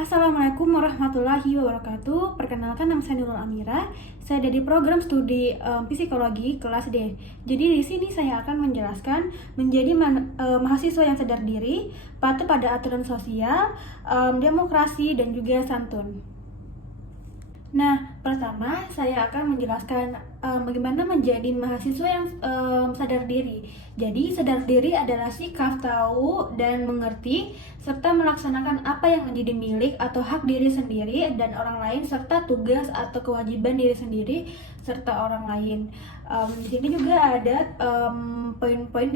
Assalamualaikum warahmatullahi wabarakatuh. Perkenalkan, nama saya Nurul Amira. Saya dari program studi psikologi kelas D. Jadi di sini saya akan menjelaskan menjadi mahasiswa yang sadar diri, patuh pada aturan sosial, demokrasi dan juga santun. Nah, pertama saya akan menjelaskan bagaimana menjadi mahasiswa yang sadar diri. Jadi, sadar diri adalah sikap tahu dan mengerti serta melaksanakan apa yang menjadi milik atau hak diri sendiri dan orang lain serta tugas atau kewajiban diri sendiri serta orang lain. Di sini juga ada poin-poin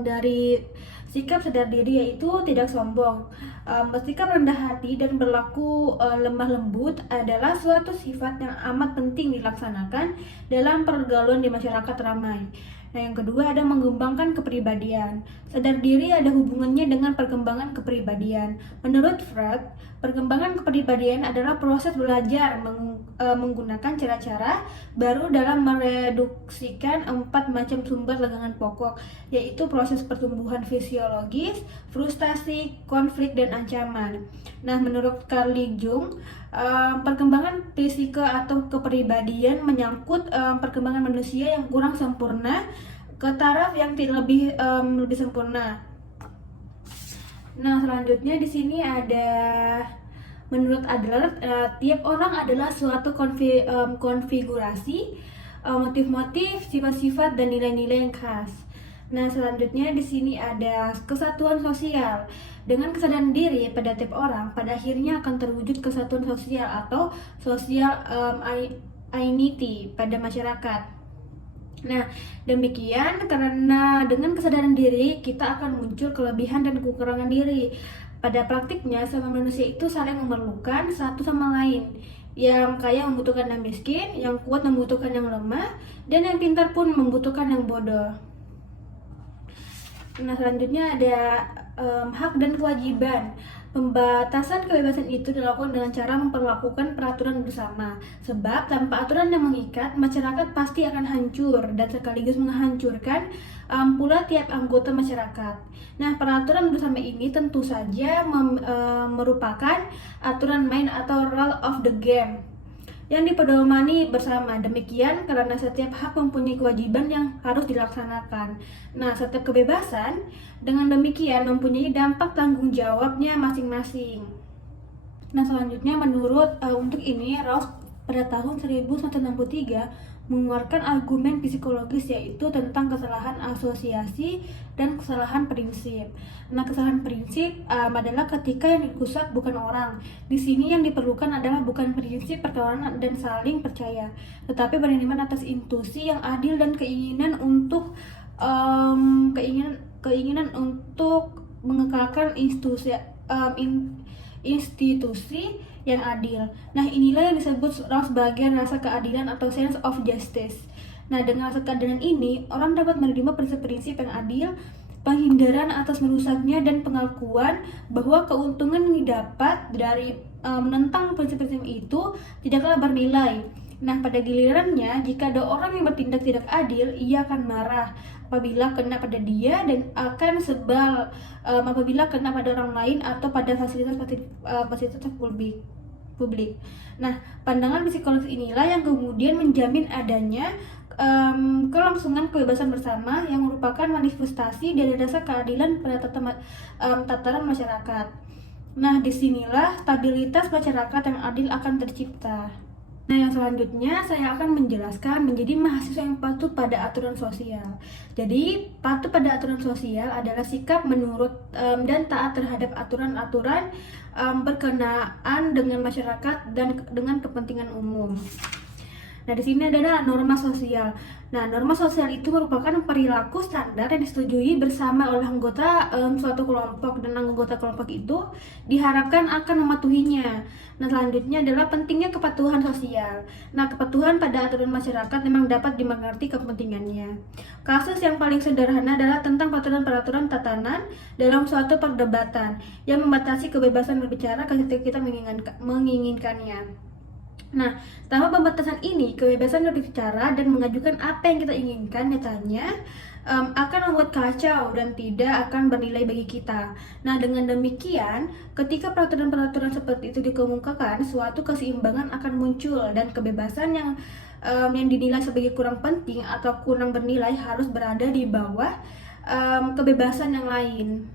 dari sikap sadar diri, yaitu tidak sombong. Bersikap rendah hati dan berlaku lemah lembut adalah suatu sifat yang amat penting dilaksanakan dalam pergaulan di masyarakat ramai. Nah, yang kedua ada mengembangkan kepribadian. Sadar diri ada hubungannya dengan perkembangan kepribadian. Menurut Freud, perkembangan kepribadian adalah proses belajar menggunakan cara-cara baru dalam mereduksikan 4 macam sumber tegangan pokok, yaitu proses pertumbuhan fisiologis, frustasi, konflik, dan ancaman. Nah, menurut Carl Jung, perkembangan psike atau kepribadian menyangkut perkembangan manusia yang kurang sempurna ke taraf yang lebih sempurna. Nah, selanjutnya di sini ada menurut Adler, tiap orang adalah suatu konfigurasi motif-motif, sifat-sifat dan nilai-nilai yang khas. Nah, selanjutnya di sini ada kesatuan sosial. Dengan kesadaran diri pada tiap orang, pada akhirnya akan terwujud kesatuan sosial atau social identity pada masyarakat. Nah, demikian karena dengan kesadaran diri kita akan muncul kelebihan dan kekurangan diri. Pada praktiknya, sama manusia itu saling memerlukan satu sama lain. Yang kaya membutuhkan yang miskin, yang kuat membutuhkan yang lemah, dan yang pintar pun membutuhkan yang bodoh. Nah, selanjutnya ada hak dan kewajiban. Pembatasan kebebasan itu dilakukan dengan cara memperlakukan peraturan bersama. Sebab tanpa aturan yang mengikat, masyarakat pasti akan hancur dan sekaligus menghancurkan pula tiap anggota masyarakat. Nah, peraturan bersama ini tentu saja merupakan aturan main atau rule of the game yang dipedomani bersama. Demikian karena setiap hak mempunyai kewajiban yang harus dilaksanakan. Nah, setiap kebebasan dengan demikian mempunyai dampak tanggung jawabnya masing-masing. Nah, selanjutnya menurut untuk ini Rawls pada tahun 1963 mengeluarkan argumen psikologis, yaitu tentang kesalahan asosiasi dan kesalahan prinsip. Nah, kesalahan prinsip adalah ketika yang dirusak bukan orang. Di sini yang diperlukan adalah bukan prinsip perkawanan dan saling percaya, tetapi penerimaan atas intuisi yang adil dan keinginan untuk mengekalkan institusi yang adil. Nah, inilah yang disebut sebagai rasa keadilan atau sense of justice. Nah, dengan rasa keadilan ini, orang dapat menerima prinsip-prinsip yang adil, penghindaran atas merusaknya, dan pengakuan bahwa keuntungan yang didapat dari menentang prinsip-prinsip itu tidaklah bernilai. Nah, pada gilirannya, jika ada orang yang bertindak tidak adil, ia akan marah apabila kena pada dia dan akan sebal apabila kena pada orang lain atau pada fasilitas publik. Nah, pandangan psikologis inilah yang kemudian menjamin adanya kelangsungan kebebasan bersama yang merupakan manifestasi dari rasa keadilan pada tataran masyarakat. Nah, disinilah stabilitas masyarakat yang adil akan tercipta. Nah, yang selanjutnya saya akan menjelaskan menjadi mahasiswa yang patuh pada aturan sosial. Jadi, patuh pada aturan sosial adalah sikap menurut dan taat terhadap aturan-aturan berkenaan dengan masyarakat dan dengan kepentingan umum. Nah, di sini adalah norma sosial. Nah, norma sosial itu merupakan perilaku standar yang disetujui bersama oleh anggota suatu kelompok, dan anggota kelompok itu diharapkan akan mematuhinya. Nah, selanjutnya adalah pentingnya kepatuhan sosial. Nah, kepatuhan pada aturan masyarakat memang dapat dimengerti kepentingannya. Kasus yang paling sederhana adalah tentang peraturan-peraturan tatanan dalam suatu perdebatan yang membatasi kebebasan berbicara ketika kita menginginkannya. Nah, tanpa pembatasan ini, kebebasan berbicara dan mengajukan apa yang kita inginkan nyatanya akan membuat kacau dan tidak akan bernilai bagi kita. Nah, dengan demikian, ketika peraturan-peraturan seperti itu dikemukakan, suatu keseimbangan akan muncul dan kebebasan yang dinilai sebagai kurang penting atau kurang bernilai harus berada di bawah kebebasan yang lain.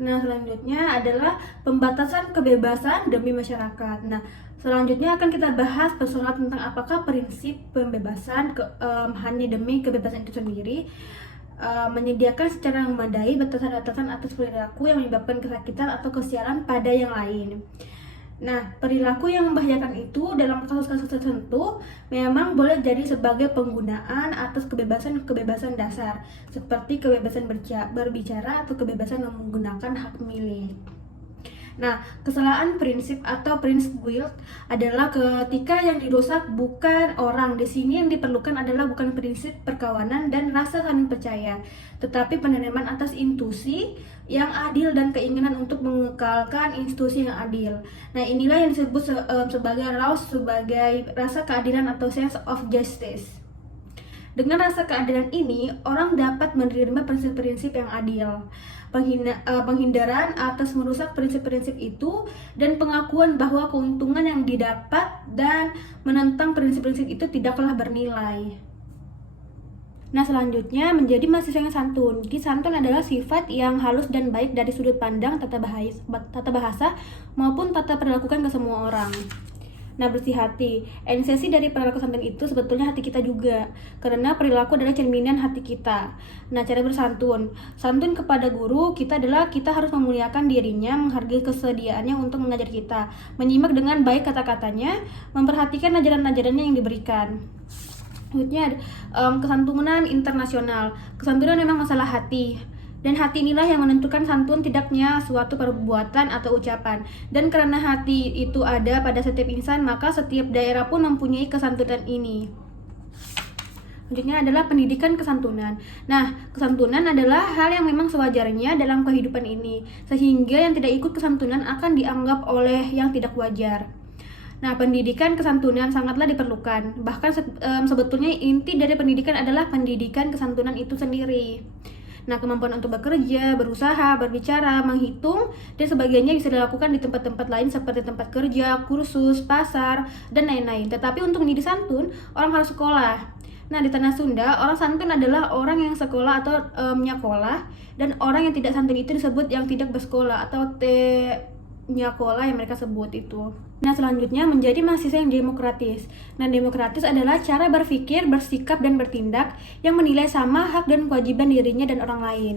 Nah, selanjutnya adalah pembatasan kebebasan demi masyarakat. Nah, selanjutnya akan kita bahas persoalan tentang apakah prinsip pembebasan hanya demi kebebasan itu sendiri menyediakan secara memadai batasan-batasan atas perilaku yang menyebabkan kesakitan atau kesialan pada yang lain. Nah, perilaku yang membahayakan itu dalam kasus-kasus tertentu memang boleh jadi sebagai penggunaan atas kebebasan-kebebasan dasar, seperti kebebasan berbicara atau kebebasan menggunakan hak milik. Nah, kesalahan prinsip atau Prince-Guilt adalah ketika yang dirusak bukan orang. Di sini yang diperlukan adalah bukan prinsip perkawanan dan rasa saling percaya, tetapi penerimaan atas intuisi yang adil dan keinginan untuk mengekalkan institusi yang adil. Nah, inilah yang disebut sebagai RAUS, sebagai rasa keadilan atau sense of justice. Dengan rasa keadilan ini, orang dapat menerima prinsip-prinsip yang adil. Penghindaran atas merusak prinsip-prinsip itu dan pengakuan bahwa keuntungan yang didapat dan menentang prinsip-prinsip itu tidaklah bernilai. Nah, selanjutnya menjadi mahasiswa yang santun. Jadi santun adalah sifat yang halus dan baik dari sudut pandang tata bahasa maupun tata perlakukan ke semua orang. Nah, bersih hati. Esensi dari perilaku santun itu sebetulnya hati kita juga, karena perilaku adalah cerminan hati kita. Nah, cara bersantun. Santun kepada guru kita adalah kita harus memuliakan dirinya, menghargai kesediaannya untuk mengajar kita, menyimak dengan baik kata-katanya, memperhatikan ajaran-ajarannya yang diberikan. Selanjutnya, kesantunan internasional. Kesantunan memang masalah hati. Dan hati inilah yang menentukan santun tidaknya suatu perbuatan atau ucapan. Dan karena hati itu ada pada setiap insan, maka setiap daerah pun mempunyai kesantunan ini. Selanjutnya adalah pendidikan kesantunan. Nah, kesantunan adalah hal yang memang sewajarnya dalam kehidupan ini, sehingga yang tidak ikut kesantunan akan dianggap oleh yang tidak wajar. Nah, pendidikan kesantunan sangatlah diperlukan. Bahkan sebetulnya inti dari pendidikan adalah pendidikan kesantunan itu sendiri. Nah, kemampuan untuk bekerja, berusaha, berbicara, menghitung, dan sebagainya bisa dilakukan di tempat-tempat lain seperti tempat kerja, kursus, pasar, dan lain-lain. Tetapi untuk menjadi santun, orang harus sekolah. Nah, di tanah Sunda, orang santun adalah orang yang sekolah atau nyakola, dan orang yang tidak santun itu disebut yang tidak bersekolah atau nyakola yang mereka sebut itu. Nah, selanjutnya menjadi mahasiswa yang demokratis. Nah, demokratis adalah cara berpikir, bersikap, dan bertindak yang menilai sama hak dan kewajiban dirinya dan orang lain.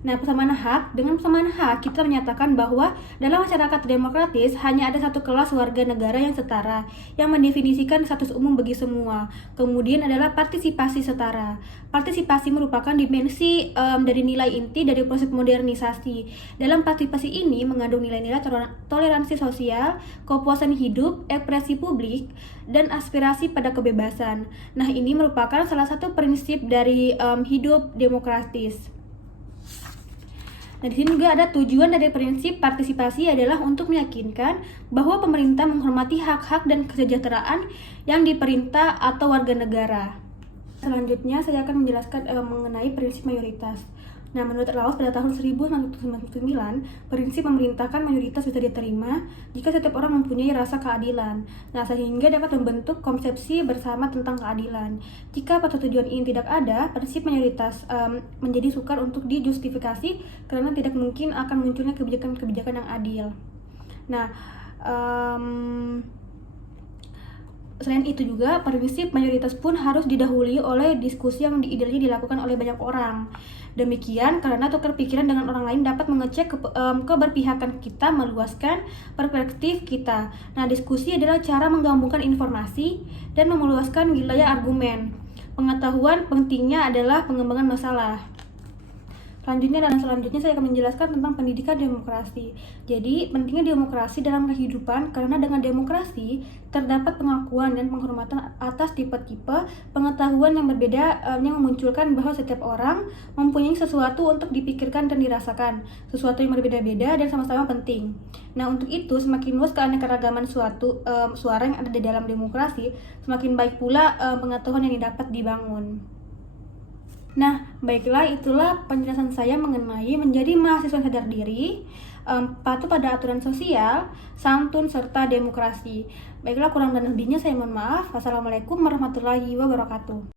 Nah, persamaan hak, dengan persamaan hak kita menyatakan bahwa dalam masyarakat demokratis hanya ada satu kelas warga negara yang setara, yang mendefinisikan status umum bagi semua. Kemudian adalah partisipasi setara. Partisipasi merupakan dimensi dari nilai inti dari proses modernisasi. Dalam partisipasi ini mengandung nilai-nilai toleransi sosial, kepuasan hidup, ekspresi publik, dan aspirasi pada kebebasan. Nah, ini merupakan salah satu prinsip dari hidup demokratis. Nah, di sini juga ada tujuan dari prinsip partisipasi adalah untuk meyakinkan bahwa pemerintah menghormati hak-hak dan kesejahteraan yang diperintah atau warga negara. Selanjutnya, saya akan menjelaskan mengenai prinsip mayoritas. Nah, menurut Laos pada tahun 1999, prinsip memerintahkan mayoritas bisa diterima jika setiap orang mempunyai rasa keadilan. Nah, sehingga dapat membentuk konsepsi bersama tentang keadilan. Jika pada tujuan ini tidak ada, prinsip mayoritas menjadi sukar untuk dijustifikasi karena tidak mungkin akan munculnya kebijakan-kebijakan yang adil. Nah, selain itu juga, prinsip mayoritas pun harus didahului oleh diskusi yang idealnya dilakukan oleh banyak orang. Demikian karena tukar pikiran dengan orang lain dapat mengecek keberpihakan kita, meluaskan perspektif kita. Nah, diskusi adalah cara menggabungkan informasi dan meluaskan wilayah argumen. Pengetahuan pentingnya adalah pengembangan masalah. Selanjutnya saya akan menjelaskan tentang pendidikan demokrasi. Jadi, pentingnya demokrasi dalam kehidupan karena dengan demokrasi terdapat pengakuan dan penghormatan atas tipe-tipe pengetahuan yang berbeda yang memunculkan bahwa setiap orang mempunyai sesuatu untuk dipikirkan dan dirasakan, sesuatu yang berbeda-beda dan sama-sama penting. Nah, untuk itu semakin luas keanekaragaman suara yang ada di dalam demokrasi, semakin baik pula pengetahuan yang dapat dibangun. Nah, baiklah, itulah penjelasan saya mengenai menjadi mahasiswa yang sadar diri, patuh pada aturan sosial, santun, serta demokrasi. Baiklah, kurang dan lebihnya saya mohon maaf. Wassalamualaikum warahmatullahi wabarakatuh.